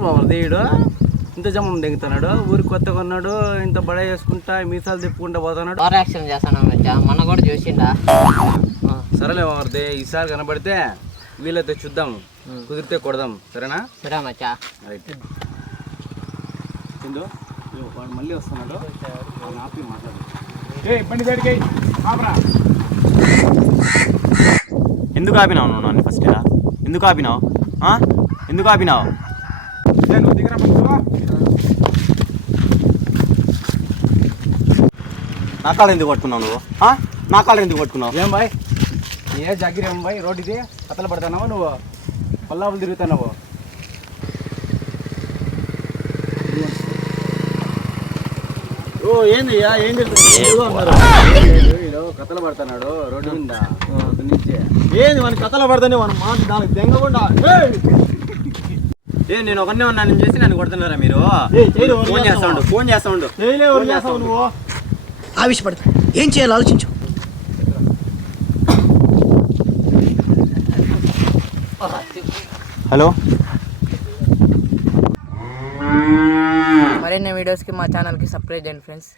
ఎవరు బామర్ది వీడు ఇంత జమ్మం దిగుతున్నాడు, ఊరికి కొత్తగా ఉన్నాడు, ఇంత బడా చేసుకుంటా మీసాలు తిప్పుకుంటా పోతున్నాడు. ఓవర్ యాక్షన్ చేస్తాను మచ్చా, మొన్న కూడా చూసిండా. సరేలే బామర్ది, ఈసారి కనబడితే వీళ్ళైతే చూద్దాం, కుదిరితే కొడదాం, సరేనా? సరే మచ్చా. రైట్. వాడు మళ్ళీ వస్తున్నాడు, ఆపి మాట్లాడు. ఎందుకు ఆపినావు నువ్వు నన్ను ఫస్ట్? ఎందుకు ఆపినావు? ఎందుకు ఆపినావు? నా కాళ్ళు ఎందుకు పట్టుకున్నావు నువ్వు? నా కాళ్ళు ఎందుకు పట్టుకున్నావు? ఏం బాయ్, ఏ జాగిరి ఏం బాయ్, రోడ్డుకి కథలు పడుతున్నావా నువ్వు? పల్లాపులు తిరుగుతున్నావు? ఏంది ఏం కథలు పడుతున్నాడు రోడ్డు మీద నుంచి. ఏంది మన కథలు పడతానే మన మాట దానికి తెంగకుండా. ఏ నేను ఒకనే ఉన్నాను చేసి నన్ను కొడుతున్నారా మీరు? ఫోన్ చేస్తా ఉండు. నువ్వు ఆవేశపడతా, ఏం చేయాలో ఆలోచించు. హలో, మరిన్ని వీడియోస్కి మా ఛానల్కి సబ్స్క్రైబ్ చేయండి ఫ్రెండ్స్.